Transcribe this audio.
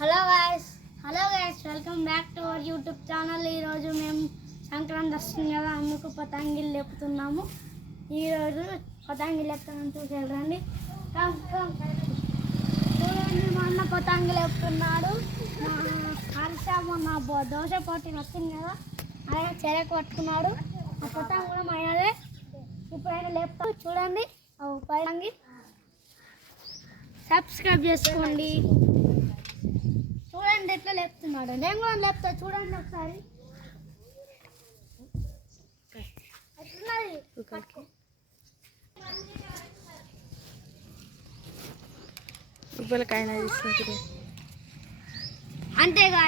Hello guys hello guys welcome back to our YouTube channel ఈరోజు మేము సంక్రాంతి వస్తుంది కదా అందుకు పతంగిలు లేపుతున్నాము. ఈరోజు పతంగిలు లేపుతున్నాం చూసి రండి చూడండి మా అన్న పతంగి లేపుతున్నాడు. మా నా దోశ పోటీ వచ్చింది కదా ఆయన చెరకు పట్టుకున్నాడు. ఆ పతంగి కూడా మా ఆయనదే. ఇప్పుడు ఆయన లేపుతాడు చూడండి. ఆ పతంగి. సబ్స్క్రైబ్ చేసుకోండి. చూడండి ఎట్లా లేపుతున్నాడు నేను కూడా లేపుతా చూడండి ఒకసారి ఎట్లున్నది పట్టుకో. ఉబ్బలకాయన తీసుకుంటుంది అంతేగా